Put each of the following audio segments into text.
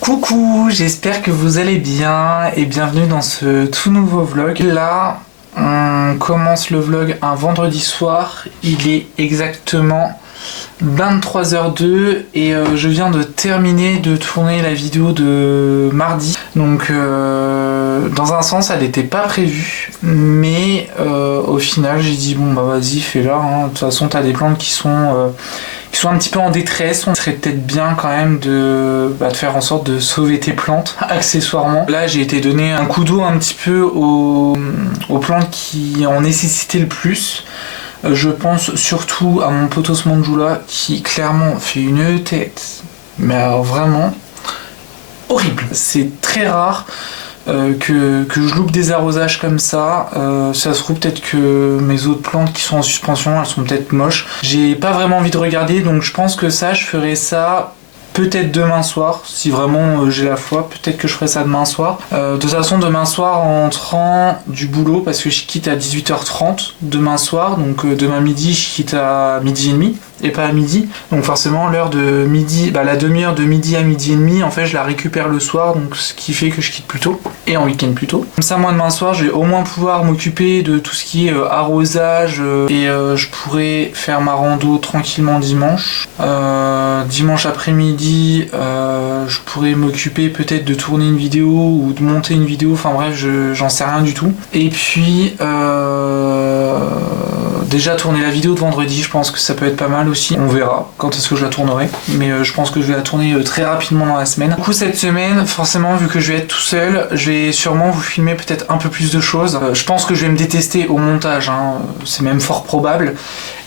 Coucou, j'espère que vous allez bien et bienvenue dans ce tout nouveau vlog. Là, on commence le vlog un vendredi soir, il est exactement 23h02 et je viens de terminer de tourner la vidéo de mardi. Donc dans un sens elle n'était pas prévue, mais au final j'ai dit bon bah vas-y fais-la, hein. De toute façon t'as des plantes qui sont un petit peu en détresse, on serait peut-être bien quand même de faire en sorte de sauver tes plantes, accessoirement. Là, j'ai été donner un coup d'eau un petit peu aux plantes qui en nécessitaient le plus. Je pense surtout à mon pothos Manjula qui clairement fait une tête, mais alors vraiment horrible. C'est très rare que je loupe des arrosages comme ça. Ça se trouve peut-être que mes autres plantes qui sont en suspension, elles sont peut-être moches. J'ai pas vraiment envie de regarder, donc je pense que ça, je ferai ça peut-être demain soir, si vraiment j'ai la foi, peut-être que je ferai ça demain soir. De toute façon, demain soir, en rentrant du boulot, parce que je quitte à 18h30 demain soir, donc demain midi, je quitte à midi et demi, et pas à midi. Donc forcément, l'heure de midi, la demi-heure de midi à midi et demi, en fait, je la récupère le soir, donc ce qui fait que je quitte plus tôt, et en week-end plus tôt. Comme ça, moi, demain soir, je vais au moins pouvoir m'occuper de tout ce qui est arrosage, et je pourrai faire ma rando tranquillement dimanche. Dimanche après-midi, je pourrais m'occuper peut-être de tourner une vidéo ou de monter une vidéo, enfin bref, j'en sais rien du tout. Et puis déjà tourner la vidéo de vendredi, je pense que ça peut être pas mal aussi. On verra quand est-ce que je la tournerai, mais je pense que je vais la tourner très rapidement dans la semaine. Du coup cette semaine, forcément vu que je vais être tout seul, je vais sûrement vous filmer peut-être un peu plus de choses. Je pense que je vais me détester au montage, hein. C'est même fort probable.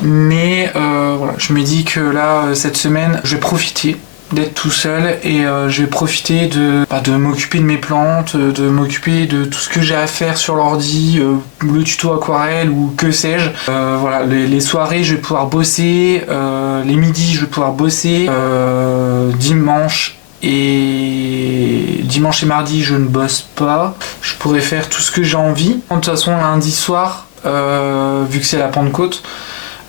Mais voilà, je me dis que là, cette semaine, je vais profiter d'être tout seul et je vais profiter de m'occuper de mes plantes, de m'occuper de tout ce que j'ai à faire sur l'ordi, le tuto aquarelle ou que sais-je. Voilà, les soirées, je vais pouvoir bosser, les midis, je vais pouvoir bosser, dimanche et mardi, je ne bosse pas. Je pourrais faire tout ce que j'ai envie. De toute façon, lundi soir, vu que c'est la Pentecôte,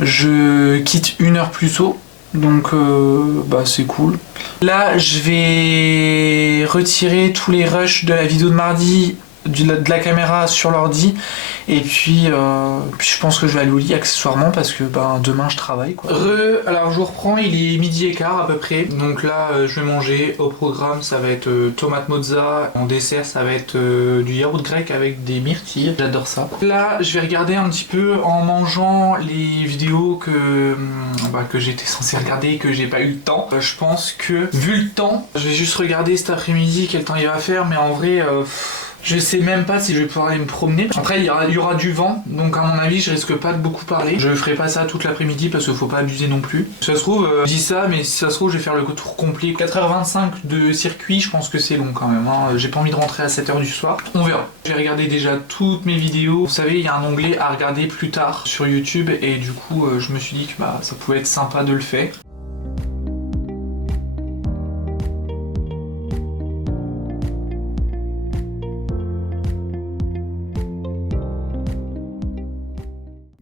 je quitte 1 heure plus tôt, donc c'est cool. Là, je vais retirer tous les rushs de la vidéo de mardi de la caméra sur l'ordi, et puis je pense que je vais aller au lit accessoirement parce que demain je travaille quoi. Alors je vous reprends, il est 12h15 à peu près, donc là je vais manger. Au programme ça va être tomate mozza, en dessert ça va être du yaourt grec avec des myrtilles, j'adore ça. Là je vais regarder un petit peu en mangeant les vidéos que j'étais censé regarder et que j'ai pas eu le temps. Je pense que vu le temps, je vais juste regarder cet après-midi quel temps il va faire, mais en vrai je sais même pas si je vais pouvoir aller me promener. Après il y aura du vent, donc à mon avis je risque pas de beaucoup parler. Je ferai pas ça toute l'après-midi parce qu'il faut pas abuser non plus. Si ça se trouve, je dis ça, mais si ça se trouve je vais faire le tour complet. 4h25 de circuit, je pense que c'est long quand même, hein. J'ai pas envie de rentrer à 7h du soir. On verra. J'ai regardé déjà toutes mes vidéos. Vous savez, il y a un onglet à regarder plus tard sur YouTube et du coup je me suis dit que ça pouvait être sympa de le faire.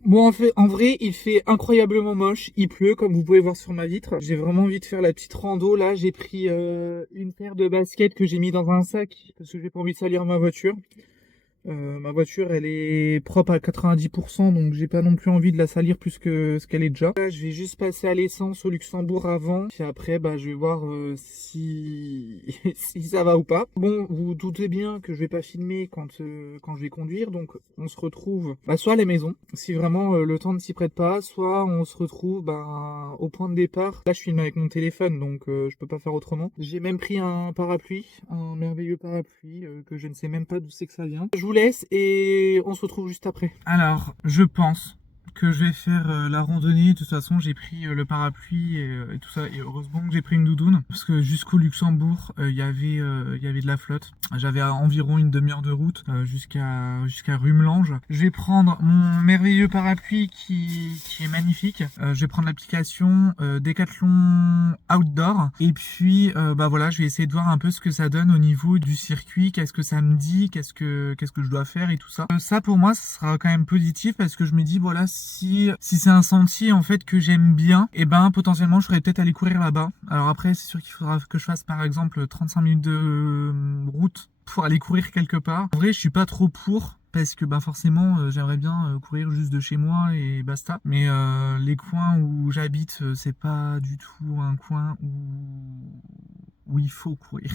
Bon, en vrai, il fait incroyablement moche, il pleut comme vous pouvez voir sur ma vitre. J'ai vraiment envie de faire la petite rando là, j'ai pris une paire de baskets que j'ai mis dans un sac parce que j'ai pas envie de salir ma voiture. Ma voiture elle est propre à 90%, donc j'ai pas non plus envie de la salir plus que ce qu'elle est déjà. Là, je vais juste passer à l'essence au Luxembourg avant, puis après je vais voir si ça va ou pas. Bon, vous vous doutez bien que je vais pas filmer quand je vais conduire, donc on se retrouve soit à la maison, si vraiment le temps ne s'y prête pas, soit on se retrouve au point de départ. Là je filme avec mon téléphone, donc je peux pas faire autrement. J'ai même pris un parapluie, un merveilleux parapluie que je ne sais même pas d'où c'est que ça vient. Je vous laisse et on se retrouve juste après. Alors, je pense que je vais faire la randonnée. De toute façon, j'ai pris le parapluie et tout ça. Et heureusement que j'ai pris une doudoune. Parce que jusqu'au Luxembourg, il y avait de la flotte. J'avais environ une demi-heure de route jusqu'à Rumelange. Je vais prendre mon merveilleux parapluie qui est magnifique. Je vais prendre l'application Decathlon Outdoor. Et puis, voilà, je vais essayer de voir un peu ce que ça donne au niveau du circuit. Qu'est-ce que ça me dit, qu'est-ce que je dois faire et tout ça. Ça, pour moi, ce sera quand même positif parce que je me dis, voilà, si c'est un sentier en fait que j'aime bien, et ben potentiellement je serais peut-être aller courir là-bas. Alors après c'est sûr qu'il faudra que je fasse par exemple 35 minutes de route pour aller courir quelque part. En vrai je suis pas trop pour, parce que bah forcément j'aimerais bien courir juste de chez moi et basta. Mais les coins où j'habite, c'est pas du tout un coin où il faut courir,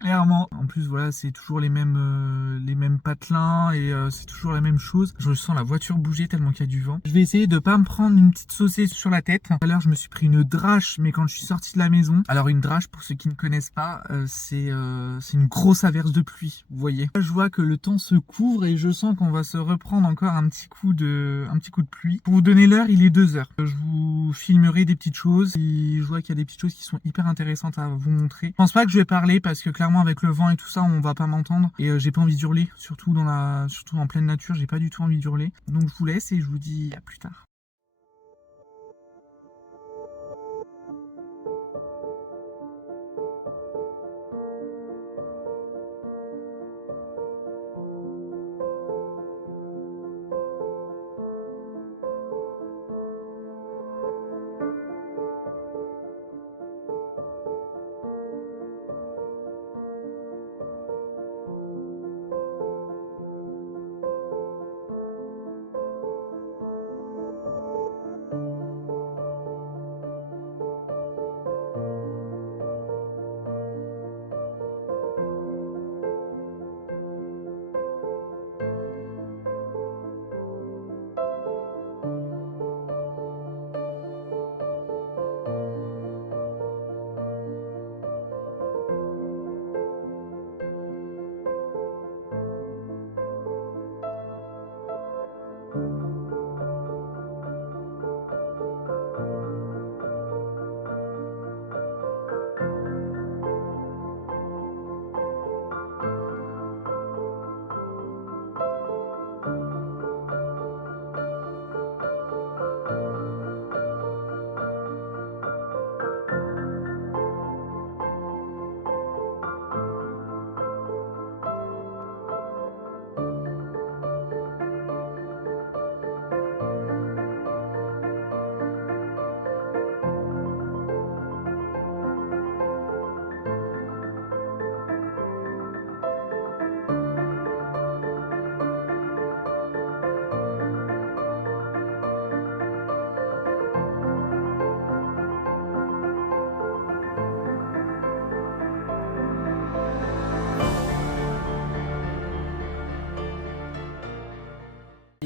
clairement. En plus, voilà, c'est toujours les mêmes patelins et c'est toujours la même chose. Je sens la voiture bouger tellement qu'il y a du vent. Je vais essayer de pas me prendre une petite saucée sur la tête. Tout à l'heure, je me suis pris une drache, mais quand je suis sorti de la maison. Alors, une drache, pour ceux qui ne connaissent pas, c'est une grosse averse de pluie, vous voyez. Là, je vois que le temps se couvre et je sens qu'on va se reprendre encore un petit coup de pluie. Pour vous donner l'heure, il est 2 heures. Je vous filmerai des petites choses. Et je vois qu'il y a des petites choses qui sont hyper intéressantes à vous montrer. Je pense pas que je vais parler parce que clairement avec le vent et tout ça on va pas m'entendre et j'ai pas envie d'hurler, surtout en pleine nature, j'ai pas du tout envie d'hurler. Donc je vous laisse et je vous dis à plus tard.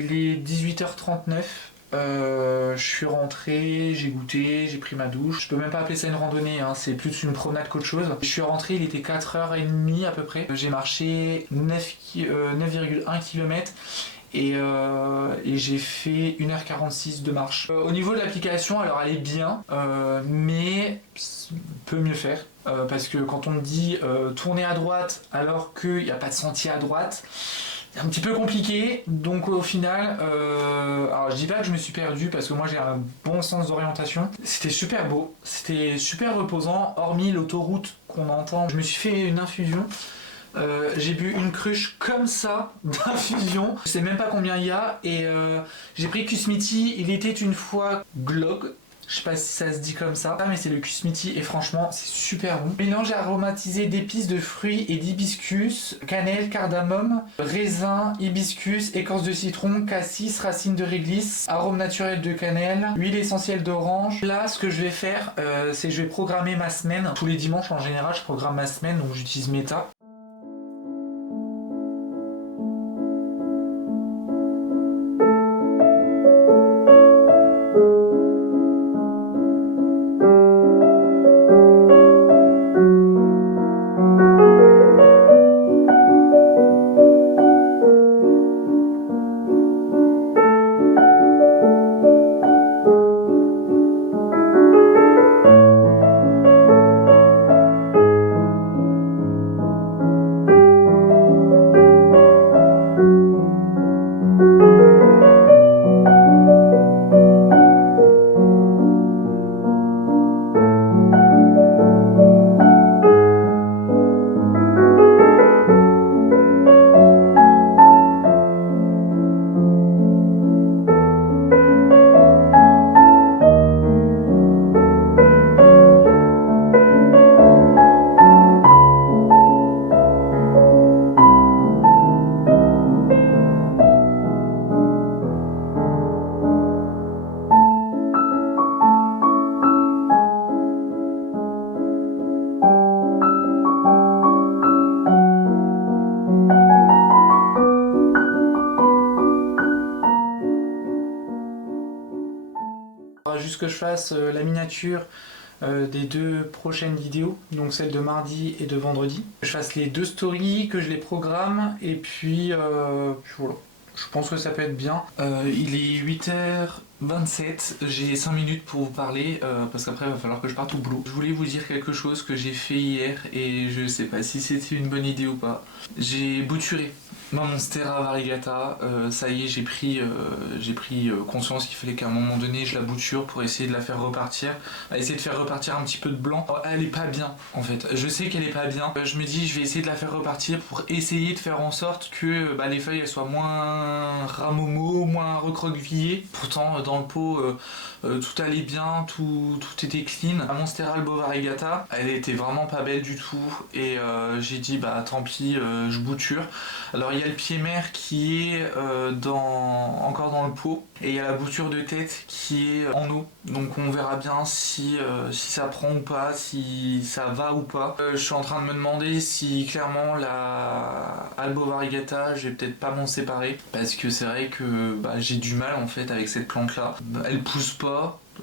Il est 18h39. Je suis rentré, j'ai goûté, j'ai pris ma douche. Je peux même pas appeler ça une randonnée, hein, c'est plus une promenade qu'autre chose. Je suis rentré, il était 4h30 à peu près. J'ai marché 9,1 km et j'ai fait 1h46 de marche. Au niveau de l'application, alors elle est bien, mais peut mieux faire. Parce que quand on me dit tourner à droite alors qu'il n'y a pas de sentier à droite, c'est un petit peu compliqué, donc au final, alors je dis pas que je me suis perdu parce que moi j'ai un bon sens d'orientation. C'était super beau, c'était super reposant, hormis l'autoroute qu'on entend. Je me suis fait une infusion, j'ai bu une cruche comme ça d'infusion, je sais même pas combien il y a, et j'ai pris Kusmiti, il était une fois Glog. Je sais pas si ça se dit comme ça, mais c'est le Kusmiti et franchement c'est super bon. Mélange aromatisé d'épices, de fruits et d'hibiscus, cannelle, cardamome, raisin, hibiscus, écorce de citron, cassis, racines de réglisse, arôme naturel de cannelle, huile essentielle d'orange. Là ce que je vais faire, c'est que je vais programmer ma semaine. Tous les dimanches en général je programme ma semaine, donc j'utilise Meta. juste que je fasse la miniature des 2 prochaines vidéos, donc celle de mardi et de vendredi. Je fasse les 2 stories, que je les programme, et puis voilà. Je pense que ça peut être bien. Il est 8h27, j'ai 5 minutes pour vous parler, parce qu'après il va falloir que je parte au boulot. Je voulais vous dire quelque chose que j'ai fait hier, et je sais pas si c'était une bonne idée ou pas. J'ai bouturé ma Monstera variegata, ça y est, j'ai pris conscience qu'il fallait qu'à un moment donné je la bouture pour essayer de la faire repartir, essayer de faire repartir un petit peu de blanc. Elle est pas bien en fait, je sais qu'elle est pas bien, je me dis je vais essayer de la faire repartir pour essayer de faire en sorte que les feuilles elles soient moins ramomo, moins recroquevillées. Pourtant dans le pot tout allait bien, tout était clean. La Monstera Albo variegata, elle était vraiment pas belle du tout, et j'ai dit tant pis, je bouture. Alors il y a le pied mère qui est encore dans le pot, et il y a la bouture de tête qui est en eau, donc on verra bien si ça prend ou pas, si ça va ou pas. Je suis en train de me demander si clairement la Albo variegata, je vais peut-être pas m'en séparer, parce que c'est vrai que j'ai du mal en fait avec cette plante là. Elle pousse pas.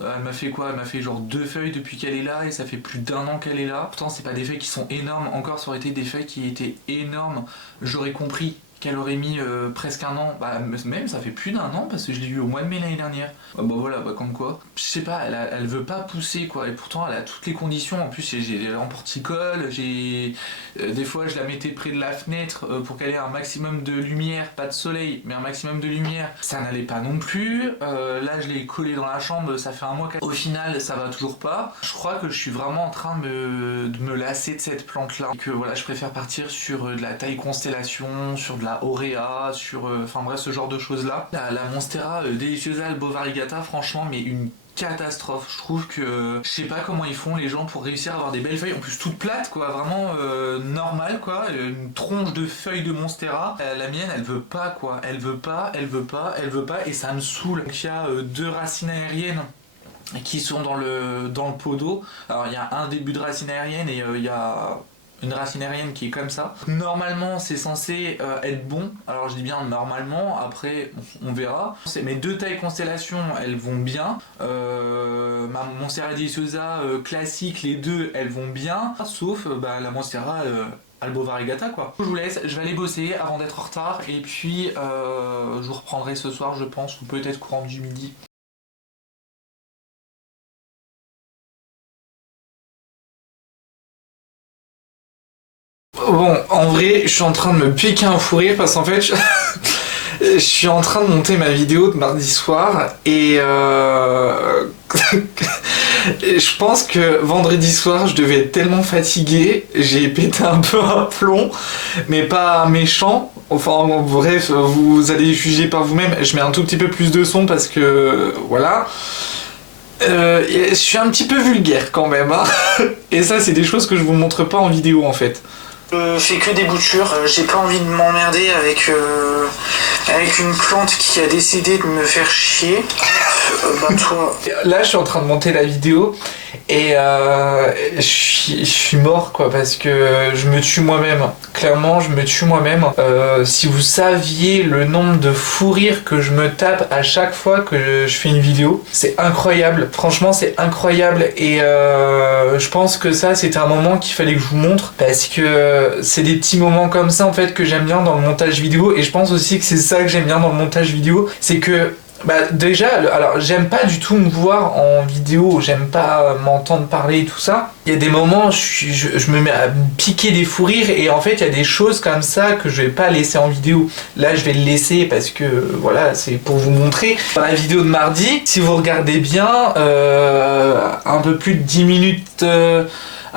Elle m'a fait quoi? Elle m'a fait genre 2 feuilles depuis qu'elle est là, et ça fait plus d'1 an qu'elle est là. Pourtant c'est pas des feuilles qui sont énormes, encore ça aurait été des feuilles qui étaient énormes, j'aurais compris qu'elle aurait mis presque 1 an, même ça fait plus d'1 an parce que je l'ai eu au mois de mai l'année dernière. Voilà, comme quoi. Je sais pas, elle veut pas pousser quoi, et pourtant elle a toutes les conditions. En plus j'ai en porticole, des fois je la mettais près de la fenêtre pour qu'elle ait un maximum de lumière, pas de soleil, mais un maximum de lumière. Ça n'allait pas non plus. Là je l'ai collée dans la chambre, ça fait un mois qu'au final ça va toujours pas. Je crois que je suis vraiment en train de me lasser de cette plante là, et que voilà, je préfère partir sur de la taille constellation, sur de la auréa, sur enfin bref, ce genre de choses là. La Monstera Deliciosa Albo variegata, franchement mais une catastrophe. Je trouve que je sais pas comment ils font les gens pour réussir à avoir des belles feuilles, en plus toutes plates quoi, vraiment normales quoi, une tronche de feuilles de Monstera. La mienne elle veut pas quoi, elle veut pas, et ça me saoule. Donc il y a 2 racines aériennes qui sont dans le pot d'eau. Alors il y a un début de racine aérienne, et il y a une racine aérienne qui est comme ça. Normalement c'est censé être bon, alors je dis bien normalement, après on verra. Mes 2 tailles constellation elles vont bien, ma Monstera Deliciosa classique, les 2 elles vont bien, sauf la Monstera Albo variegata quoi. Je vous laisse, je vais aller bosser avant d'être en retard, et puis je vous reprendrai ce soir je pense, ou peut-être courant du midi. Bon, en vrai, je suis en train de me piquer un fou rire parce qu'en fait, je suis en train de monter ma vidéo de mardi soir, et je pense que vendredi soir, je devais être tellement fatigué, j'ai pété un peu un plomb, mais pas méchant. Enfin, bref, vous allez juger par vous-même. Je mets un tout petit peu plus de son parce que, voilà. Je suis un petit peu vulgaire quand même, hein. Et ça, c'est des choses que je vous montre pas en vidéo en fait. Je fais que des boutures, j'ai pas envie de m'emmerder avec une plante qui a décidé de me faire chier. Toi. Là je suis en train de monter la vidéo, et je suis mort quoi, parce que je me tue moi-même. Clairement je me tue moi-même. Si vous saviez le nombre de fous rires que je me tape à chaque fois que je fais une vidéo, c'est incroyable. Franchement c'est incroyable, et je pense que ça c'était un moment qu'il fallait que je vous montre, parce que c'est des petits moments comme ça en fait que j'aime bien dans le montage vidéo, et je pense aussi que c'est ça que j'aime bien dans le montage vidéo, c'est que déjà, alors j'aime pas du tout me voir en vidéo, j'aime pas m'entendre parler et tout ça. Il y a des moments, je me mets à me piquer des fous rires, et en fait il y a des choses comme ça que je vais pas laisser en vidéo. Là je vais le laisser parce que voilà, c'est pour vous montrer. Dans la vidéo de mardi, si vous regardez bien, un peu plus de 10 minutes...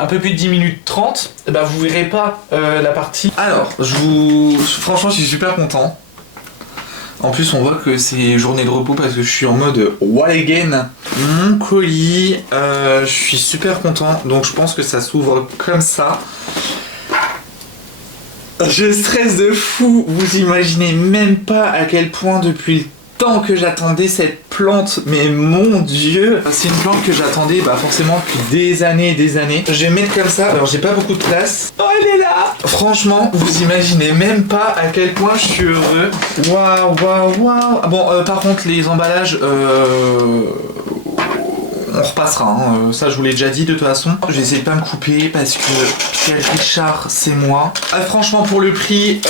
un peu plus de 10 minutes 30, vous verrez pas la partie. Alors, franchement je suis super content. En plus on voit que c'est journée de repos parce que je suis en mode what again. Mon colis, je suis super content, donc je pense que ça s'ouvre comme ça. Je stresse de fou, vous imaginez même pas à quel point depuis le temps que j'attendais cette plante, mais mon dieu, c'est une plante que j'attendais forcément depuis des années et des années. Je vais mettre comme ça, alors j'ai pas beaucoup de place. Oh elle est là. Franchement, vous imaginez même pas à quel point je suis heureux. Waouh, waouh, waouh. Bon, par contre les emballages, on repassera, hein. Ça je vous l'ai déjà dit de toute façon. Je vais essayer de pas me couper parce que Pierre Richard c'est moi. Ah, franchement pour le prix,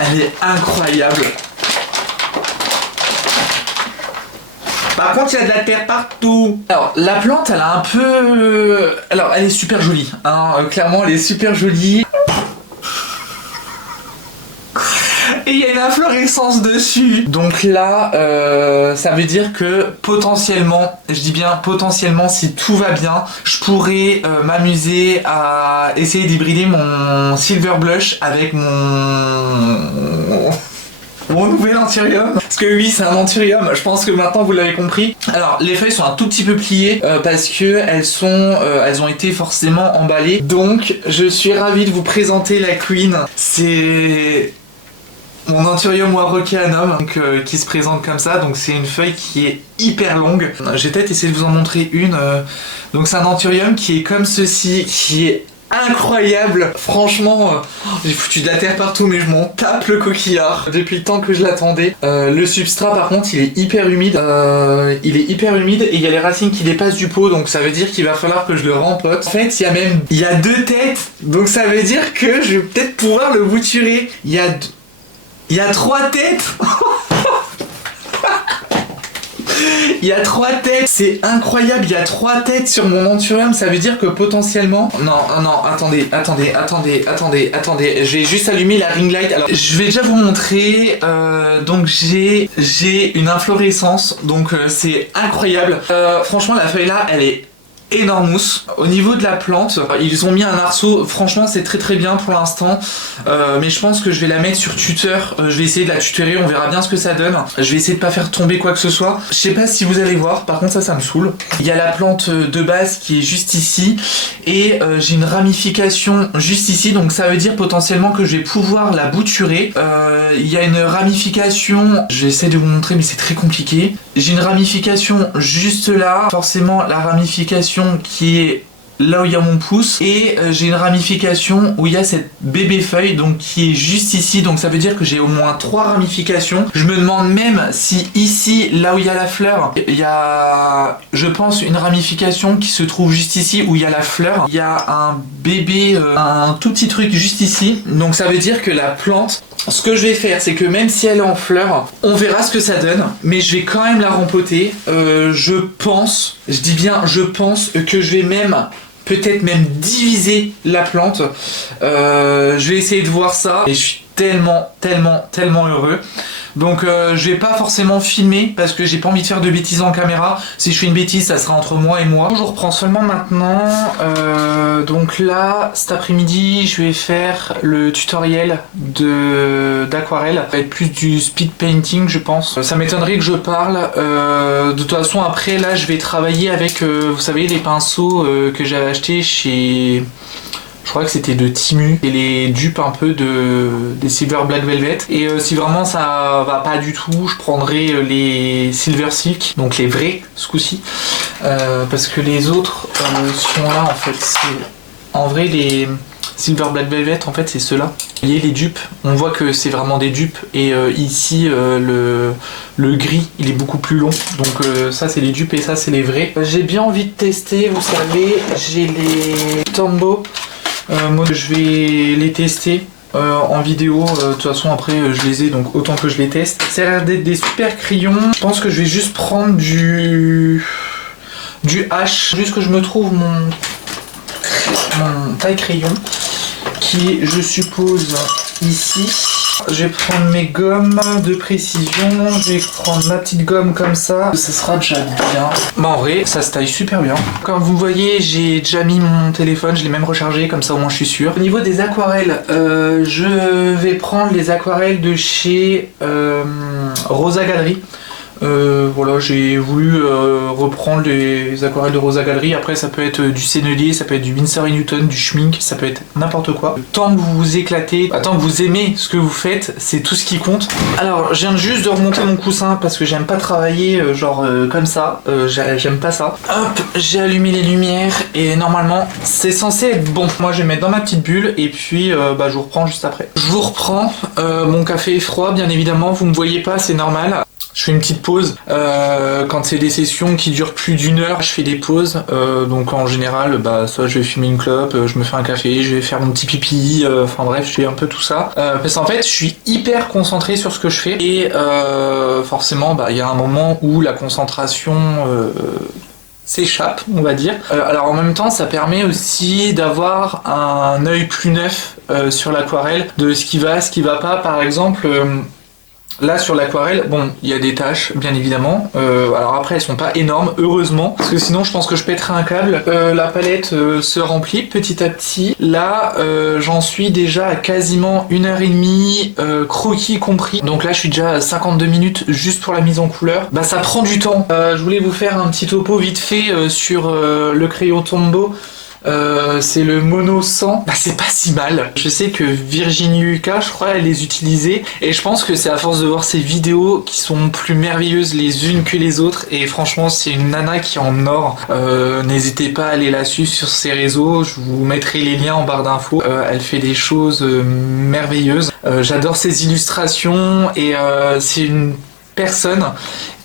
elle est incroyable. Par contre, il y a de la terre partout. Alors, la plante, elle a un peu... Alors, elle est super jolie. Hein. Clairement, elle est super jolie. Et il y a une inflorescence dessus. Donc là, ça veut dire que potentiellement, je dis bien potentiellement, si tout va bien, je pourrais m'amuser à essayer d'hybrider mon Silver Blush avec mon nouvel Anthurium. Parce que oui, c'est un Anthurium, je pense que maintenant vous l'avez compris. Alors les feuilles sont un tout petit peu pliées parce que elles ont été forcément emballées. Donc je suis ravi de vous présenter la Queen. C'est mon Anthurium Warrockeanum qui se présente comme ça. Donc c'est une feuille qui est hyper longue. J'ai peut-être essayé de vous en montrer une. Donc c'est un Anthurium qui est comme ceci, qui est incroyable. Franchement, j'ai foutu de la terre partout mais je m'en tape le coquillard depuis le temps que je l'attendais. Le substrat par contre il est hyper humide. Et il y a les racines qui dépassent du pot, donc ça veut dire qu'il va falloir que je le rempote. En fait il y a 2 têtes, donc ça veut dire que je vais peut-être pouvoir le bouturer. Il y a 3 têtes. Il y a 3 têtes, c'est incroyable, il y a 3 têtes sur mon Anthurium, ça veut dire que potentiellement... Non, attendez, je vais juste allumer la ring light. Alors, je vais déjà vous montrer, donc j'ai une inflorescence, donc c'est incroyable. Franchement, la feuille là, elle est énormous. Au niveau de la plante, ils ont mis un arceau, franchement c'est très bien pour l'instant, mais je pense que je vais la mettre sur tuteur. Je vais essayer de la tutorer, on verra bien ce que ça donne. Je vais essayer de pas faire tomber quoi que ce soit. Je sais pas si vous allez voir, par contre ça me saoule. Il y a la plante de base qui est juste ici et j'ai une ramification juste ici, donc ça veut dire potentiellement que je vais pouvoir la bouturer. Il y a une ramification, je vais essayer de vous montrer mais c'est très compliqué. J'ai une ramification juste là, forcément la ramification qui est là où il y a mon pouce, et j'ai une ramification où il y a cette bébé feuille donc qui est juste ici, donc ça veut dire que j'ai au moins 3 ramifications. Je me demande même si ici, là où il y a la fleur, il y a, je pense, une ramification qui se trouve juste ici où il y a la fleur. Il y a un bébé, un tout petit truc juste ici, donc ça veut dire que la plante, ce que je vais faire, c'est que même si elle est en fleurs, on verra ce que ça donne, mais je vais quand même la rempoter. Je pense, je dis bien je pense, que je vais même, peut-être même diviser la plante. Je vais essayer de voir ça, et je suis tellement heureux. Donc je vais pas forcément filmer parce que j'ai pas envie de faire de bêtises en caméra. Si je fais une bêtise, ça sera entre moi et moi. Je reprends seulement maintenant. Donc là, cet après-midi, je vais faire le tutoriel d'aquarelle. Ça va être plus du speed painting, je pense. Ça m'étonnerait que je parle. De toute façon, après là, je vais travailler avec, vous savez, les pinceaux que j'avais achetés chez... Je crois que c'était de Timu et les dupes un peu des Silver Black Velvet. Et si vraiment ça va pas du tout, je prendrai les Silver Silk, donc les vrais ce coup-ci, parce que les autres sont là en fait. En vrai, les Silver Black Velvet en fait c'est ceux-là. Vous voyez les dupes, on voit que c'est vraiment des dupes, et ici le gris il est beaucoup plus long, donc ça c'est les dupes et ça c'est les vrais. J'ai bien envie de tester, vous savez, j'ai les Tombow. Moi je vais les tester en vidéo, de toute façon après je les ai, donc autant que je les teste. Ça a l'air d'être des super crayons. Je pense que je vais juste prendre du H, juste que je me trouve mon taille crayon qui est, je suppose, ici. Je vais prendre mes gommes de précision, je vais prendre ma petite gomme comme ça, ça sera déjà bien. Bah en vrai, ça se taille super bien. Comme vous voyez, j'ai déjà mis mon téléphone, je l'ai même rechargé, comme ça au moins je suis sûr. Au niveau des aquarelles, je vais prendre les aquarelles de chez Rosa Gallery. Voilà, j'ai voulu reprendre les aquarelles de Rosa Gallery. Après ça peut être du Sennelier, ça peut être du Winsor & Newton, du Schmink, ça peut être n'importe quoi. Tant que vous vous éclatez, tant que vous aimez ce que vous faites, c'est tout ce qui compte. Alors je viens juste de remonter mon coussin parce que j'aime pas travailler comme ça, j'aime pas ça. Hop, j'ai allumé les lumières et normalement c'est censé être bon. Moi je vais mettre dans ma petite bulle et puis je vous reprends juste après. Je vous reprends, mon café est froid bien évidemment, vous me voyez pas, c'est normal. Je fais une petite pause. Quand c'est des sessions qui durent plus d'une heure, je fais des pauses. Donc en général, soit je vais fumer une clope, je me fais un café, je vais faire mon petit pipi. Enfin bref, je fais un peu tout ça. Parce qu'en fait, je suis hyper concentré sur ce que je fais. Et forcément, il y a un moment où la concentration s'échappe, on va dire. Alors en même temps, ça permet aussi d'avoir un œil plus neuf sur l'aquarelle, de ce qui va, ce qui va pas. Par exemple... Là sur l'aquarelle, bon, il y a des taches bien évidemment, alors après elles sont pas énormes, heureusement, parce que sinon je pense que je pèterais un câble. La palette se remplit petit à petit. Là j'en suis déjà à quasiment 1h30, croquis compris. Donc là je suis déjà à 52 minutes juste pour la mise en couleur. Ça prend du temps. Je voulais vous faire un petit topo vite fait sur le crayon Tombow. C'est le Mono 100. C'est pas si mal. Je sais que Virginie Lucas, je crois, elle les utilisait. Et je pense que c'est à force de voir ces vidéos qui sont plus merveilleuses les unes que les autres. Et franchement, c'est une nana qui est en or. N'hésitez pas à aller la suivre sur ses réseaux. Je vous mettrai les liens en barre d'infos. Elle fait des choses merveilleuses. J'adore ses illustrations et c'est une personne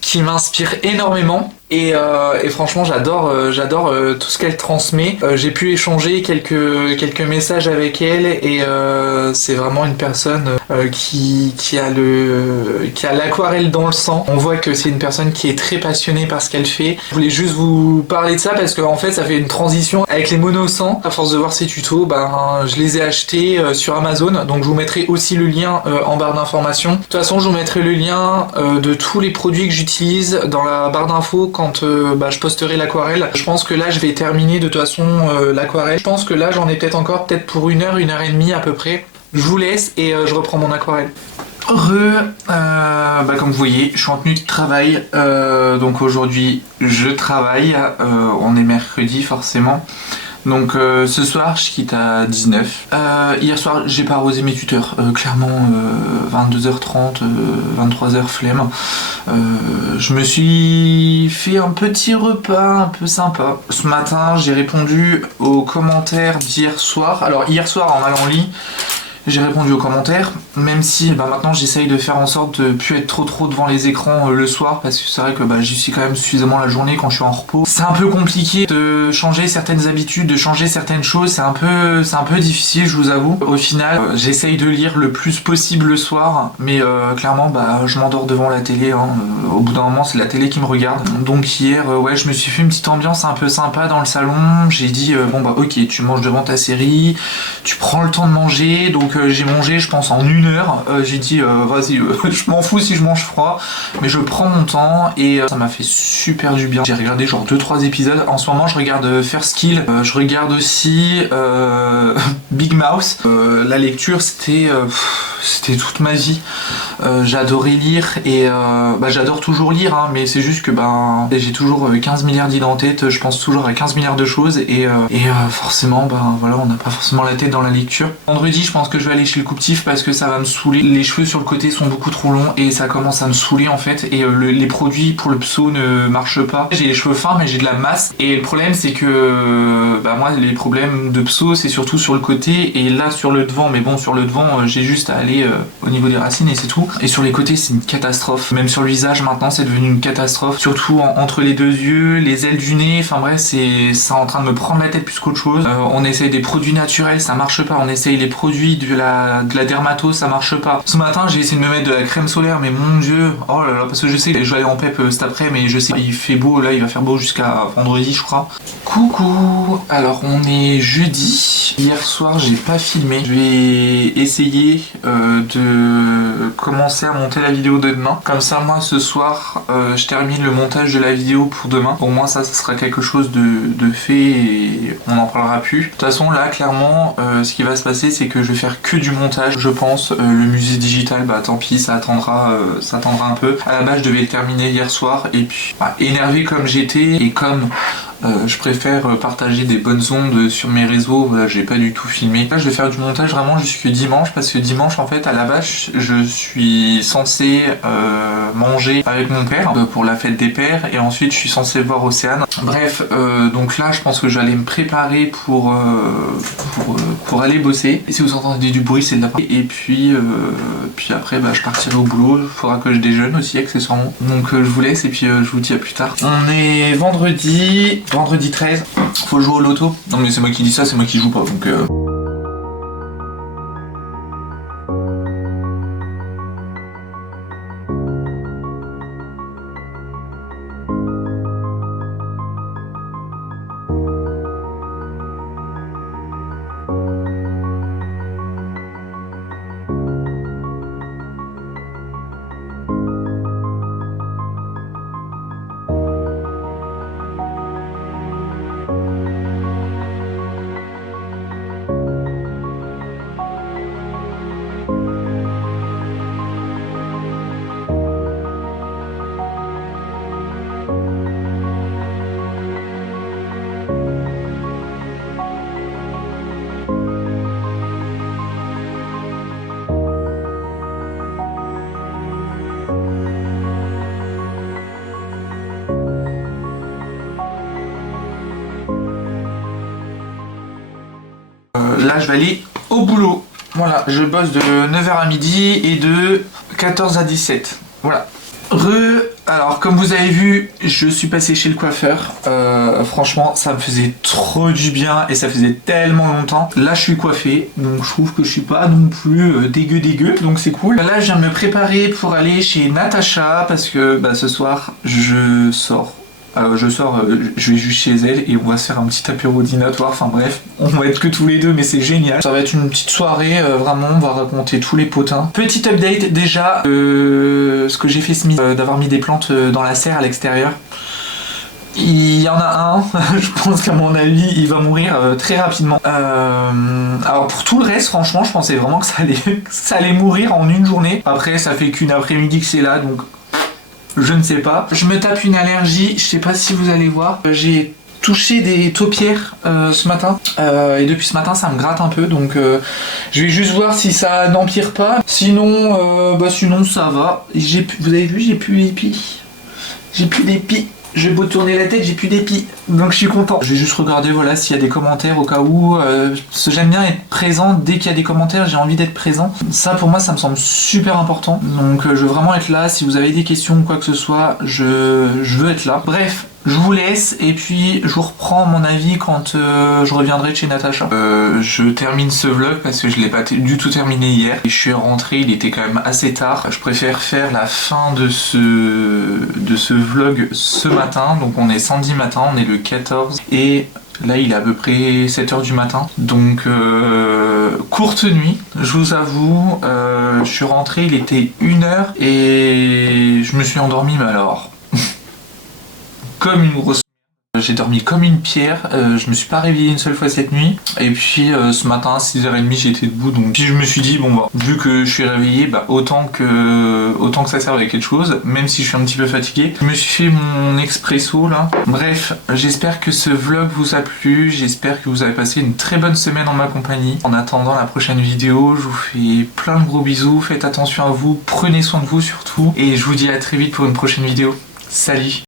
qui m'inspire énormément. Et franchement j'adore tout ce qu'elle transmet. J'ai pu échanger quelques messages avec elle et c'est vraiment une personne qui a l'aquarelle dans le sang. On voit que c'est une personne qui est très passionnée par ce qu'elle fait. Je voulais juste vous parler de ça parce que en fait ça fait une transition avec les Mono 100. À force de voir ces tutos, je les ai achetés sur Amazon, donc je vous mettrai aussi le lien en barre d'informations. De toute façon je vous mettrai le lien de tous les produits que j'utilise dans la barre d'infos quand je posterai l'aquarelle. Je pense que là je vais terminer de toute façon l'aquarelle. Je pense que là j'en ai peut-être encore pour 1h et demie à peu près. Je vous laisse et je reprends mon aquarelle. Comme vous voyez, je suis en tenue de travail. Donc aujourd'hui je travaille. On est mercredi forcément. Donc ce soir je quitte à 19. Hier soir j'ai pas arrosé mes tuteurs, clairement 22h30, 23h flemme. Je me suis fait un petit repas un peu sympa. Ce matin j'ai répondu aux commentaires d'hier soir. Alors hier soir en allant au lit, j'ai répondu aux commentaires, même si maintenant j'essaye de faire en sorte de plus être trop devant les écrans le soir, parce que c'est vrai que j'y suis quand même suffisamment la journée quand je suis en repos. C'est un peu compliqué de changer certaines habitudes, de changer certaines choses, c'est un peu difficile, je vous avoue. Au final, j'essaye de lire le plus possible le soir, mais clairement je m'endors devant la télé, hein. Au bout d'un moment c'est la télé qui me regarde. Donc hier, je me suis fait une petite ambiance un peu sympa dans le salon. J'ai dit ok, tu manges devant ta série, tu prends le temps de manger. Donc j'ai mangé je pense en 1 heure. J'ai dit vas-y, je m'en fous si je mange froid, mais je prends mon temps et ça m'a fait super du bien. J'ai regardé genre 2-3 épisodes. En ce moment je regarde First Kill, je regarde aussi Big Mouth. La lecture c'était toute ma vie. J'adorais lire et j'adore toujours lire, hein, mais c'est juste que j'ai toujours 15 milliards d'idées en tête, je pense toujours à 15 milliards de choses et forcément on n'a pas forcément la tête dans la lecture. Vendredi je pense que je vais aller chez le couptif parce que ça va me saouler. Les cheveux sur le côté sont beaucoup trop longs et ça commence à me saouler en fait, et les produits pour le pso ne marchent pas. J'ai les cheveux fins mais j'ai de la masse, et le problème c'est que moi les problèmes de pso c'est surtout sur le côté et là sur le devant, mais bon sur le devant j'ai juste à aller au niveau des racines et c'est tout. Et sur les côtés c'est une catastrophe, même sur le visage maintenant c'est devenu une catastrophe, surtout entre les deux yeux, les ailes du nez, enfin bref c'est en train de me prendre la tête plus qu'autre chose. On essaye des produits naturels, ça marche pas, on essaye les produits de la dermato, ça marche pas. Ce matin j'ai essayé de me mettre de la crème solaire, mais mon dieu, oh là là, parce que je sais que je vais aller en pep cet après, mais je sais il fait beau, là il va faire beau jusqu'à vendredi je crois. Coucou, alors on est jeudi, hier soir j'ai pas filmé, je vais essayer de commencer à monter la vidéo de demain, comme ça moi ce soir je termine le montage de la vidéo pour demain. Pour moi ça sera quelque chose de fait et on n'en parlera plus. De toute façon là clairement ce qui va se passer c'est que je vais faire que du montage je pense. Le musée digital tant pis, ça attendra un peu. À la base je devais le terminer hier soir et puis énervé comme j'étais et comme Je préfère partager des bonnes ondes sur mes réseaux, voilà, j'ai pas du tout filmé. Là je vais faire du montage vraiment jusque dimanche, parce que dimanche en fait à la base je suis censé manger avec mon père pour la fête des pères, et ensuite je suis censé voir Océane. Bref, donc là je pense que j'allais me préparer pour aller bosser. Et si vous entendez du bruit, c'est de la part. Et puis après je partirai au boulot, il faudra que je déjeune aussi accessoirement. Donc je vous laisse et puis je vous dis à plus tard. On est vendredi 13, faut jouer au loto. Non mais c'est moi qui dis ça, c'est moi qui joue pas, donc là je vais aller au boulot. Voilà, je bosse de 9h à midi et de 14 à 17. Voilà. Alors comme vous avez vu, je suis passé chez le coiffeur. Franchement, ça me faisait trop du bien et ça faisait tellement longtemps. Là, je suis coiffé, donc je trouve que je suis pas non plus dégueu, donc c'est cool. Là, je viens me préparer pour aller chez Natacha parce que ce soir, je sors. Je vais juste chez elle et on va se faire un petit apéro dînatoire, enfin bref, on va être que tous les deux mais c'est génial. Ça va être une petite soirée, vraiment, on va raconter tous les potins. Petit update déjà, ce que j'ai fait ce midi, d'avoir mis des plantes dans la serre à l'extérieur. Il y en a un, je pense qu'à mon avis il va mourir très rapidement. Alors pour tout le reste, franchement, je pensais vraiment que ça allait mourir en une journée. Après ça fait qu'une après-midi que c'est là, donc je ne sais pas. Je me tape une allergie, je sais pas si vous allez voir. J'ai touché des paupières ce matin et depuis ce matin ça me gratte un peu, donc je vais juste voir si ça n'empire pas. Sinon, sinon ça va. Vous avez vu, j'ai plus d'épis. J'ai plus d'épis. Je vais beau tourner la tête, j'ai plus d'épis, donc je suis content. Je vais juste regarder voilà s'il y a des commentaires au cas où. J'aime bien être présent, dès qu'il y a des commentaires, j'ai envie d'être présent. Ça pour moi ça me semble super important. Donc je veux vraiment être là, si vous avez des questions ou quoi que ce soit, je veux être là. Bref, je vous laisse et puis je vous reprends mon avis quand je reviendrai de chez Natacha. Je termine ce vlog parce que je l'ai pas du tout terminé hier. Et je suis rentré, il était quand même assez tard. Je préfère faire la fin de ce vlog ce matin. Donc on est samedi matin, on est le 14 et là il est à peu près 7h du matin. Donc courte nuit, je vous avoue. Je suis rentré, il était 1h et je me suis endormi, mais alors comme une grosse... J'ai dormi comme une pierre, je me suis pas réveillé une seule fois cette nuit. Et puis ce matin à 6h30 j'étais debout, donc puis je me suis dit bon vu que je suis réveillé, autant que ça serve à quelque chose, même si je suis un petit peu fatigué. Je me suis fait mon expresso là. Bref, j'espère que ce vlog vous a plu, j'espère que vous avez passé une très bonne semaine en ma compagnie. En attendant la prochaine vidéo, je vous fais plein de gros bisous, faites attention à vous, prenez soin de vous surtout, et je vous dis à très vite pour une prochaine vidéo. Salut!